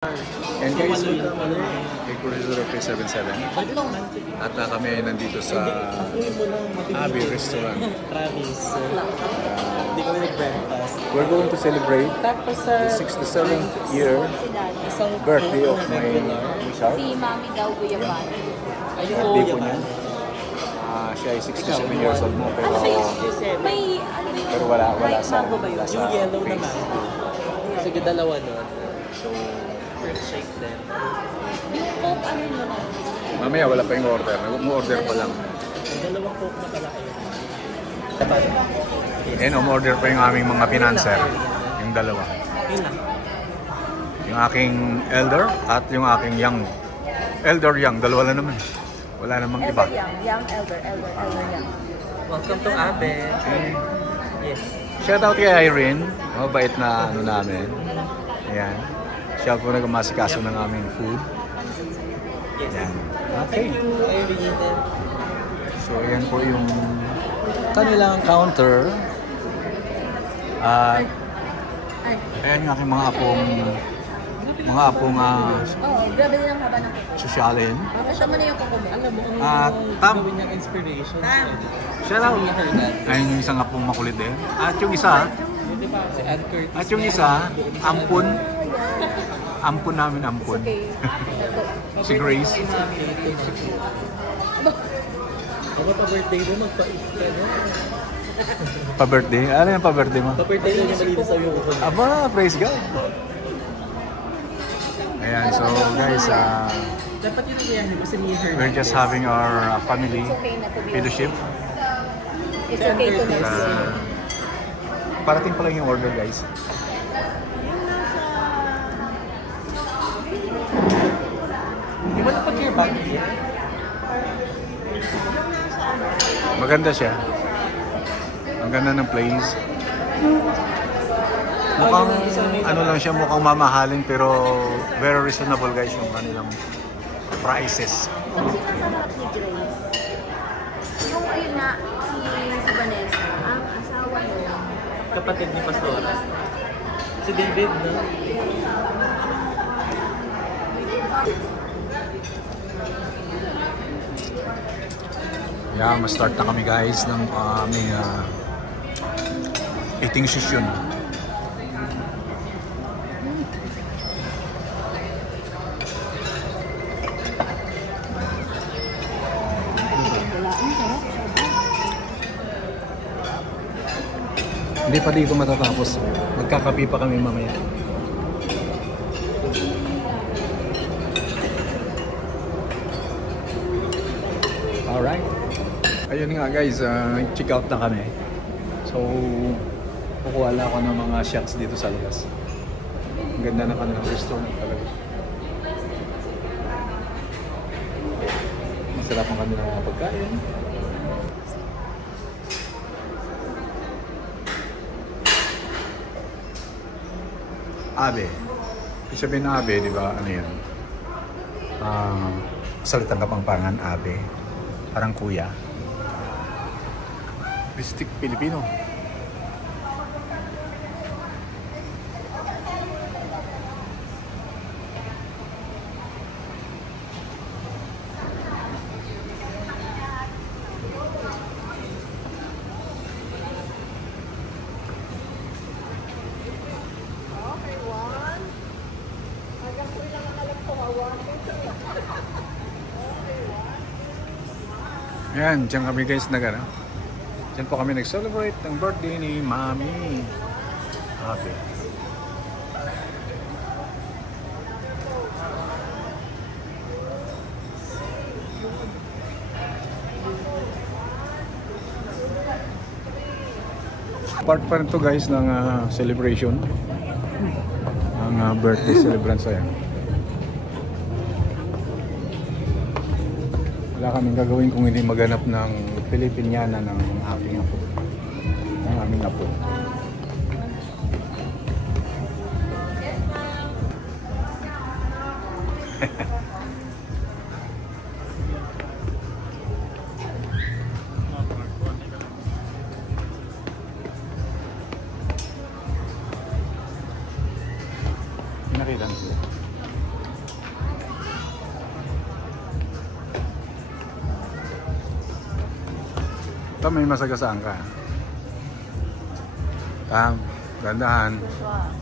And guys, welcome kay Corridor P77 at kami ay nandito sa Abbey Restaurant. We're going to celebrate the 67th year birthday of my child. Si Mami daw Guyapan. Birthday po niya. Siya ay 67 years old na pero wala sa yung yellow face. naman. Sige, dalawa nun. So, first shake din. Yung Coke ano nun? Mamaya wala pa yung order. Nag-order pa lang. Dalawang Coke na pala kayo. And umorder pa yung aming mga financer. Yung dalawa. Yun lang. Yung aking elder at yung aking young. Elder young, dalawa lang naman. Wala namang iba. Young elder young. Welcome to Abe. Yes. Shout out kay Irene. Mabait na ano namin. Ayan. Siya po nagmasikaso ng aming food. Yes. Ayan. Okay. Thank you, Irene. So ayan po yung kanilang counter. At ayan yung aking mga apong Grabe din ang haba ng Coke. sosyalin. Ito mo na yung Coke mo. Alam mo, At gawin niyang inspiration. shout out. Ayun yung isang apong makulit din. At yung isa, Si Ann Curtis. at yung isa, ampun. Ampun namin, ampun. Si Grace. Ako pa-birthday mo, magpait ka na. Pa-birthday? Ano yung pa-birthday mo? Pa-birthday mo niya malinis sa iyo. Aba, praise God. Ayan, so guys, Dapat yun ang kaya kasi ni her. we're just having our family fellowship. It's okay to miss. Parating pa lang yung order, guys. Di ba napag-gear bag niya? Maganda siya. Ang ganda ng place. Mukhang ano lang siya, mukhang mamahalin pero very reasonable guys yung kanilang prices. Ang sinasarap ni Grace, yung ayun na, si Vanessa, ang asawa niya. Kapatid ni Pastora. Si David, no? Yeah, ma-start na kami guys ng aming eating session. Hindi pa dito matatapos. Magkakapi pa kami mamaya. Alright. Ayun nga guys, check out na kami. So, kukuha lang ako ng mga shots dito sa labas. Ang ganda na kanilang restaurant talaga. Masarap ang kanilang mga pagkain. Abe. Ibig sabihin na abe, di ba? Ano yan? Salitang Kapampangan, abe. Parang kuya. Bistik Pilipino. Ayan, dyan kami guys dyan po kami nag-celebrate ng birthday ni Mami. Happy. Part pa rin to guys ng celebration. Ang birthday celebrants ayan. Wala kaming gagawin kung hindi maghanap ng Pilipiniana ng aking apo. Ng aming apo. Nakita niyo. Ito may masagasaan ka. Gandahan. Joshua.